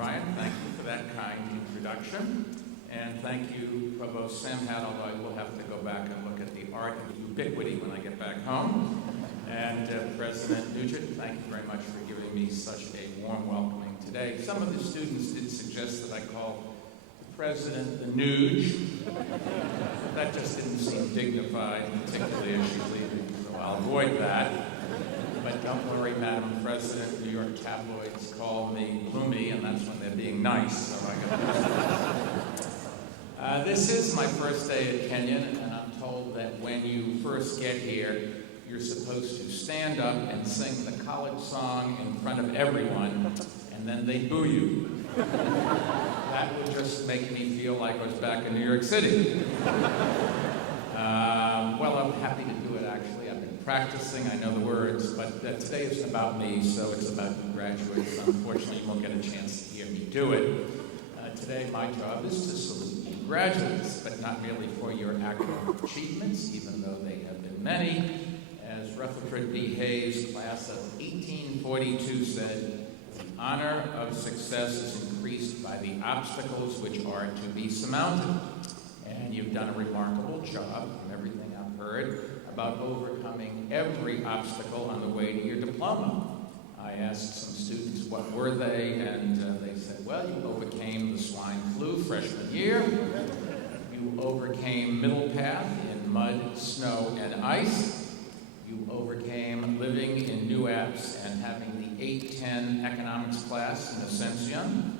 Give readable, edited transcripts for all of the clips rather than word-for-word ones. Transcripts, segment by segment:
Brian. Thank you for that kind introduction. And thank you, Provost Samhat, although I will have to go back and look at the art of ubiquity when I get back home. And President Nugent, thank you very much for giving me such a warm welcoming today. Some of the students did suggest that I call the President the Nuge. That just didn't seem dignified, particularly as she's leaving, so I'll avoid that. But don't worry, Madam President, New York tabloids call me Bloomy, and that's when they're being nice, so I got this is my first day at Kenyon, and I'm told that when you first get here, you're supposed to stand up and sing the college song in front of everyone, and then they boo you. That would just make me feel like I was back in New York City. Well, I'm happy to do it, actually. I've been practicing, I know the words, but today isn't about me, so it's about you graduates. Unfortunately, you won't get a chance to hear me do it. Today, my job is to salute you graduates, but not merely for your academic achievements, even though they have been many. As Rutherford B. Hayes, class of 1842, said, the honor of success is increased by the obstacles which are to be surmounted. And you've done a remarkable job, from everything I've heard, about overcoming every obstacle on the way to your diploma. I asked some students what were they, and they said, well, you overcame the swine flu freshman year, you overcame middle path in mud, snow, and ice, you overcame living in New Apps and having the 810 economics class in Ascension,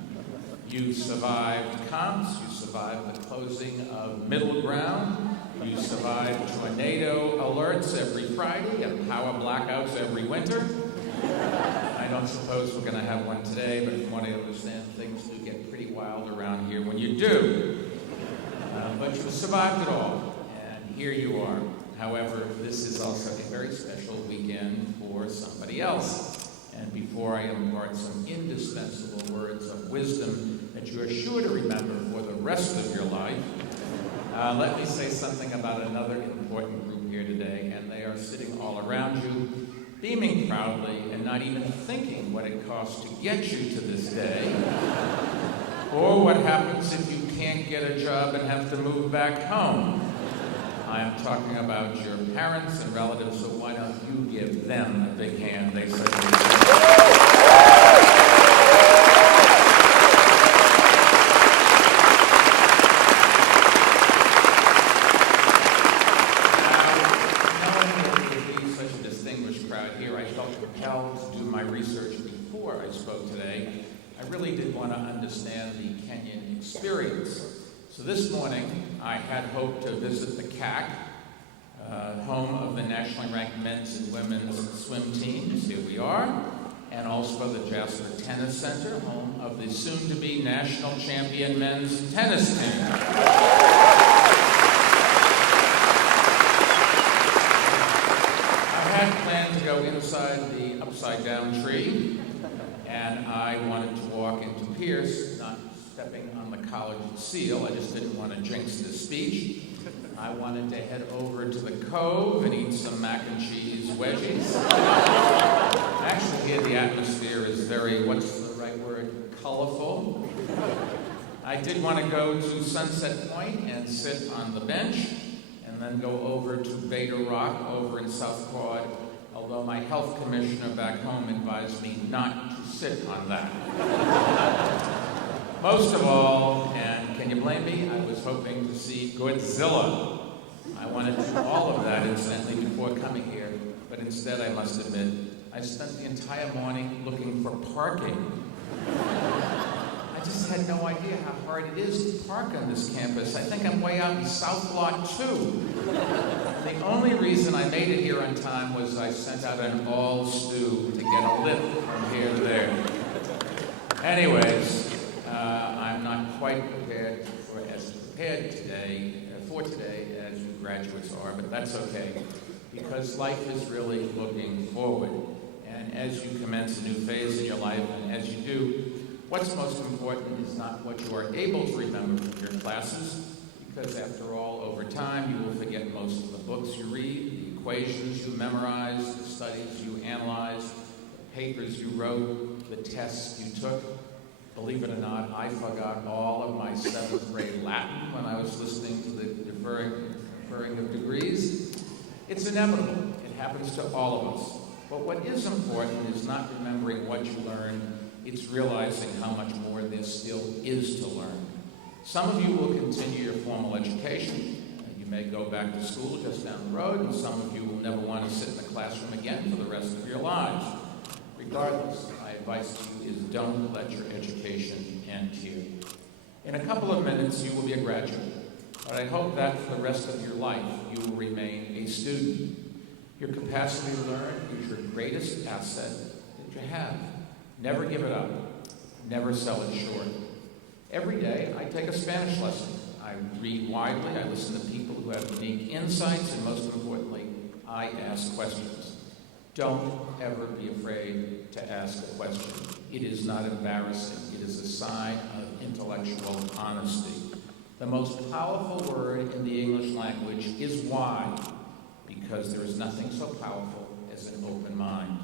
you survived comps, you survived the closing of Middle Ground, you survived tornado alerts every Friday and power blackouts every winter. I don't suppose we're going to have one today, but from what I understand, things do get pretty wild around here when you do. But you survived it all, and here you are. However, this is also a very special weekend for somebody else. And before I impart some indispensable words of wisdom that you are sure to remember for the rest of your life, let me say something about another important group here today, and they are sitting all around you, beaming proudly and not even thinking what it costs to get you to this day, or what happens if you can't get a job and have to move back home. I am talking about your parents and relatives, so why don't you give them a big hand? They certainly to do my research before I spoke today. I really did want to understand the Kenyon experience. So this morning, I had hoped to visit the CAC, home of the nationally ranked men's and women's swim teams. Here we are. And also the Jasper Tennis Center, home of the soon-to-be national champion men's tennis team. I had planned to go inside the upside-down tree, and I wanted to walk into Pierce, not stepping on the college seal. I just didn't want to jinx the speech. I wanted to head over to the Cove and eat some mac and cheese wedgies. Actually, here the atmosphere is very, what's the right word, colorful. I did want to go to Sunset Point and sit on the bench, and then go over to Beta Rock over in South Quad, although my health commissioner back home advised me not to sit on that. Most of all, and can you blame me, I was hoping to see Godzilla. I wanted to do all of that, incidentally, before coming here, but instead, I must admit, I spent the entire morning looking for parking. I just had no idea how hard it is to park on this campus. I think I'm way out in South Lot 2. The only reason I made it here on time was I sent out an all-stew to get a lift from here to there. Anyways, I'm not quite prepared for today as you graduates are, but that's okay, because life is really looking forward. And as you commence a new phase in your life, and as you do, what's most important is not what you are able to remember from your classes, because after all, over time, you will forget most of the books you read, the equations you memorized, the studies you analyzed, the papers you wrote, the tests you took. Believe it or not, I forgot all of my 7th grade Latin when I was listening to the deferring of degrees. It's inevitable. It happens to all of us. But what is important is not remembering what you learned, it's realizing how much more there still is to learn. Some of you will continue your formal education. You may go back to school just down the road, and some of you will never want to sit in the classroom again for the rest of your lives. Regardless, my advice to you is don't let your education end here. In a couple of minutes, you will be a graduate, but I hope that for the rest of your life, you will remain a student. Your capacity to learn is your greatest asset that you have. Never give it up. Never sell it short. Every day, I take a Spanish lesson. I read widely, I listen to people who have unique insights, and most importantly, I ask questions. Don't ever be afraid to ask a question. It is not embarrassing. It is a sign of intellectual honesty. The most powerful word in the English language is why, because there is nothing so powerful as an open mind.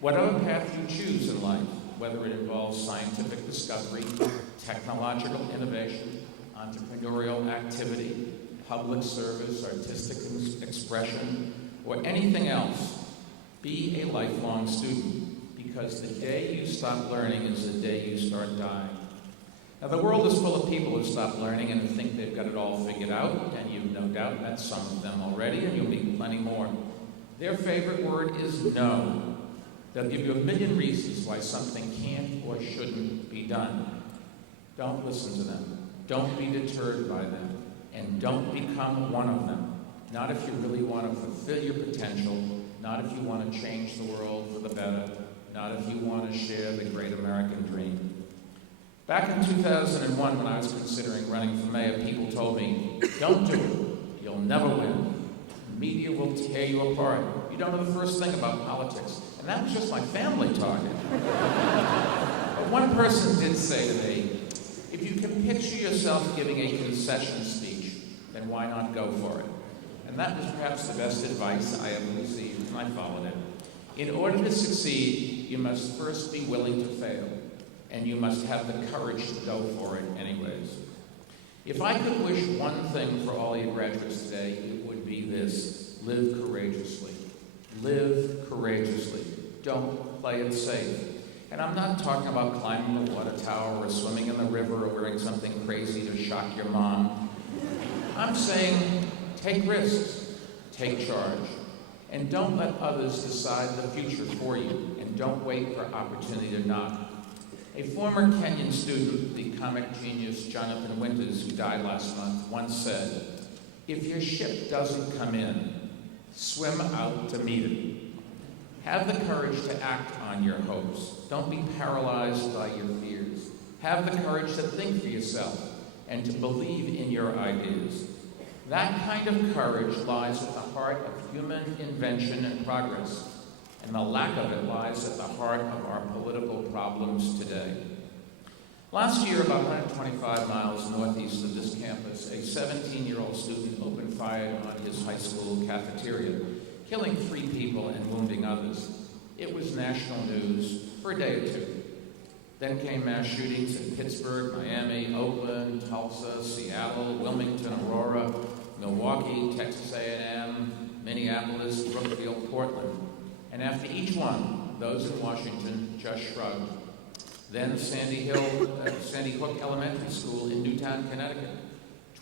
Whatever path you choose in life, whether it involves scientific discovery, technological innovation, entrepreneurial activity, public service, artistic expression, or anything else, be a lifelong student, because the day you stop learning is the day you start dying. Now, the world is full of people who stop learning and think they've got it all figured out, and you've no doubt met some of them already, and you'll meet plenty more. Their favorite word is no. They'll give you a million reasons why something can't or shouldn't be done. Don't listen to them. Don't be deterred by them. And don't become one of them. Not if you really want to fulfill your potential, not if you want to change the world for the better, not if you want to share the great American dream. Back in 2001, when I was considering running for mayor, people told me, don't do it. You'll never win. The media will tear you apart. You don't know the first thing about politics. And that was just my family talking. But one person did say to me, if you can picture yourself giving a concession speech, then why not go for it? And that was perhaps the best advice I ever received, and I followed it. In order to succeed, you must first be willing to fail, and you must have the courage to go for it anyways. If I could wish one thing for all you graduates today, it would be this: live courageously. Live courageously. Don't play it safe. And I'm not talking about climbing the water tower or swimming in the river or wearing something crazy to shock your mom. I'm saying take risks, take charge, and don't let others decide the future for you, and don't wait for opportunity to knock. A former Kenyon student, the comic genius Jonathan Winters, who died last month, once said, if your ship doesn't come in, swim out to meet it. Have the courage to act on your hopes. Don't be paralyzed by your fears. Have the courage to think for yourself and to believe in your ideas. That kind of courage lies at the heart of human invention and progress, and the lack of it lies at the heart of our political problems today. Last year, about 125 miles northeast of this campus, a 17-year-old student opened fire on his high school cafeteria, killing 3 people and wounding others. It was national news for a day or two. Then came mass shootings in Pittsburgh, Miami, Oakland, Tulsa, Seattle, Wilmington, Aurora, Milwaukee, Texas A&M, Minneapolis, Brookfield, Portland. And after each one, those in Washington just shrugged. Then Sandy Hook Elementary School in Newtown, Connecticut.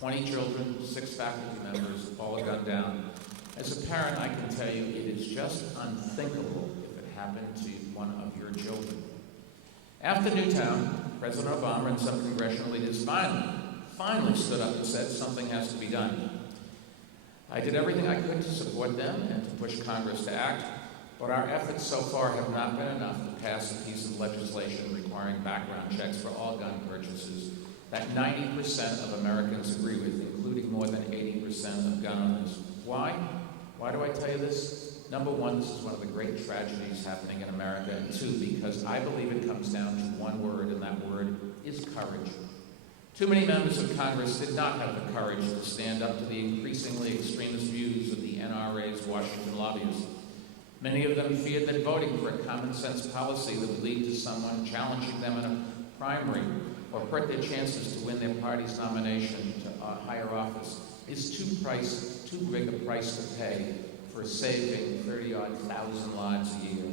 20 children, 6 faculty members, all gunned down. As a parent, I can tell you it is just unthinkable if it happened to one of your children. After Newtown, President Obama and some congressional leaders finally stood up and said something has to be done. I did everything I could to support them and to push Congress to act, but our efforts so far have not been enough to pass a piece of legislation requiring background checks for all gun purchases that 90% of Americans agree with, including more than 80% of gun owners. Why? Why do I tell you this? Number one, this is one of the great tragedies happening in America. And 2, because I believe it comes down to one word, and that word is courage. Too many members of Congress did not have the courage to stand up to the increasingly extremist views of the NRA's Washington lobbyists. Many of them feared that voting for a common-sense policy that would lead to someone challenging them in a primary or hurt their chances to win their party's nomination to a higher office is too big a price to pay for saving 30-odd thousand lives a year.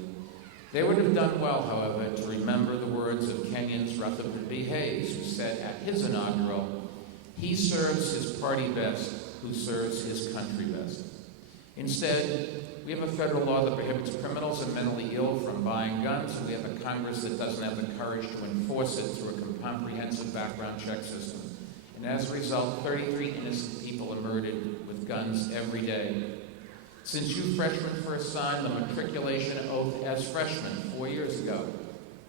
They would have done well, however, to remember the words of Kenyon's Rutherford B. Hayes, who said at his inaugural, "He serves his party best who serves his country best." Instead, we have a federal law that prohibits criminals and mentally ill from buying guns, and we have a Congress that doesn't have the courage to enforce it through a comprehensive background check system. And as a result, 33 innocent people are murdered with guns every day. Since you freshmen first signed the matriculation oath as freshmen 4 years ago,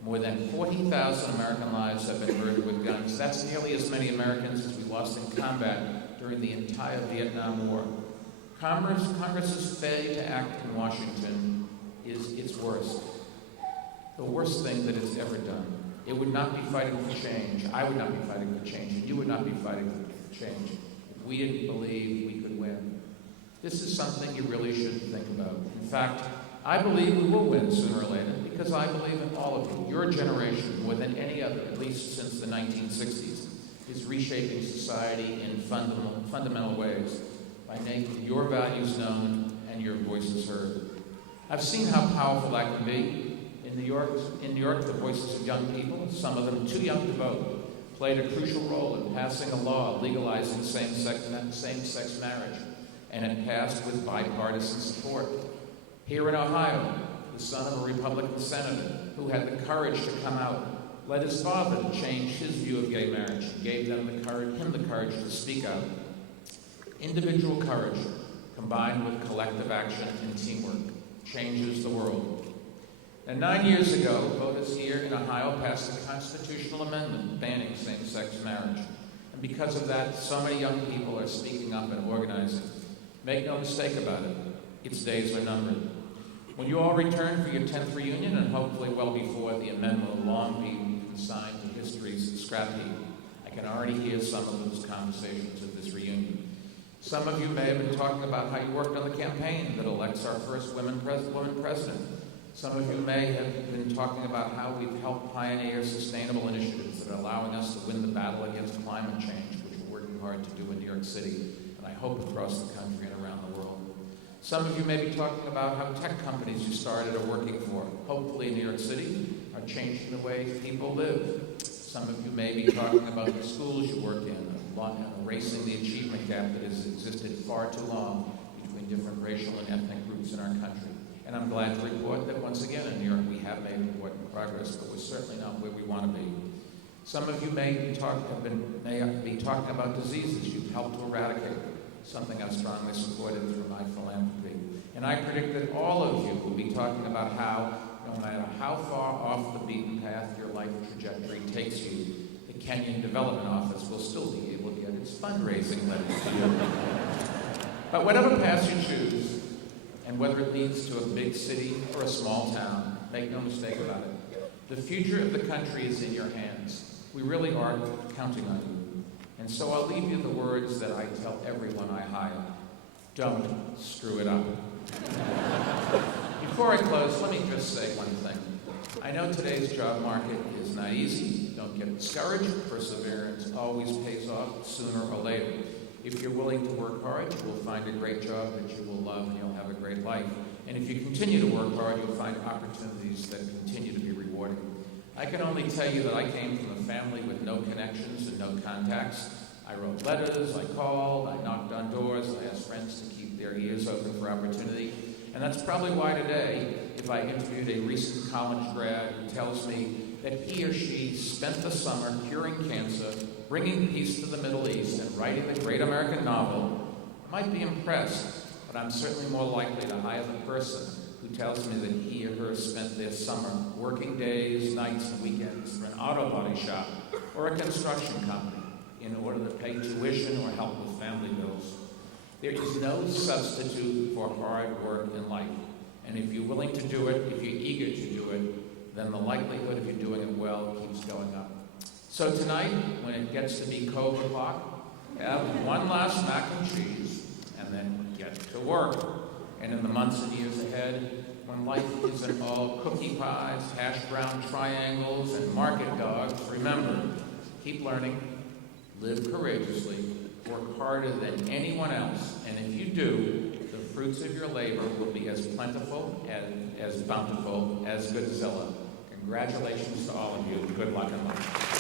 more than 40,000 American lives have been murdered with guns. That's nearly as many Americans as we lost in combat during the entire Vietnam War. Congress's failure to act in Washington is its worst. The worst thing that it's ever done. It would not be fighting for change. I would not be fighting for change, and you would not be fighting for change if we didn't believe we could win. This is something you really should think about. In fact, I believe we will win sooner or later because I believe in all of you. Your generation, more than any other, at least since the 1960s, is reshaping society in fundamental ways by making your values known and your voices heard. I've seen how powerful that can be. In New York, the voices of young people, some of them too young to vote, played a crucial role in passing a law legalizing same-sex marriage, and it passed with bipartisan support. Here in Ohio, the son of a Republican senator who had the courage to come out led his father to change his view of gay marriage and gave him the courage to speak out. Individual courage, combined with collective action and teamwork, changes the world. And 9 years ago, voters here in Ohio passed a constitutional amendment banning same-sex marriage. And because of that, so many young people are speaking up and organizing. Make no mistake about it, its days are numbered. When you all return for your 10th reunion, and hopefully well before the amendment will long be consigned to history's scrap heap, I can already hear some of those conversations at this reunion. Some of you may have been talking about how you worked on the campaign that elects our first woman president. Some of you may have been talking about how we've helped pioneer sustainable initiatives that are allowing us to win the battle against climate change, which we're working hard to do in New York City, and I hope across the country and around the world. Some of you may be talking about how tech companies you started are working for, hopefully in New York City, are changing the way people live. Some of you may be talking about the schools you work in, erasing the achievement gap that has existed far too long between different racial and ethnic groups in our country. And I'm glad to report that once again in New York we have made important progress, but we're certainly not where we want to be. Some of you may be talking about diseases you've helped to eradicate, something I've strongly supported through my philanthropy. And I predict that all of you will be talking about how, no matter how far off the beaten path your life trajectory takes you, the Kenyon Development Office will still be able to get its fundraising letters to you. But whatever path you choose, and whether it leads to a big city or a small town, make no mistake about it, the future of the country is in your hands. We really are counting on you. And so I'll leave you the words that I tell everyone I hire. Don't screw it up. Before I close, let me just say one thing. I know today's job market is not easy. Don't get discouraged. Perseverance always pays off sooner or later. If you're willing to work hard, you will find a great job that you will love and you'll have a great life. And if you continue to work hard, you'll find opportunities that continue to be rewarding. I can only tell you that I came from a family with no connections and no contacts. I wrote letters, I called, I knocked on doors, I asked friends to keep their ears open for opportunity. And that's probably why today, if I interviewed a recent college grad who tells me that he or she spent the summer curing cancer, bringing peace to the Middle East, and writing the great American novel, I might be impressed, but I'm certainly more likely to hire the person who tells me that he or her spent their summer working days, nights, and weekends for an auto body shop or a construction company in order to pay tuition or help with family bills. There is no substitute for hard work in life. And if you're willing to do it, if you're eager to do it, then the likelihood of you doing it well keeps going up. So tonight, when it gets to be Cove o'clock, have one last mac and cheese, and then get to work. And in the months and years ahead, when life isn't all cookie pies, hash brown triangles, and market dogs, remember, keep learning, live courageously, work harder than anyone else, and if you do, the fruits of your labor will be as plentiful and as bountiful as Godzilla. Congratulations to all of you. Good luck in life.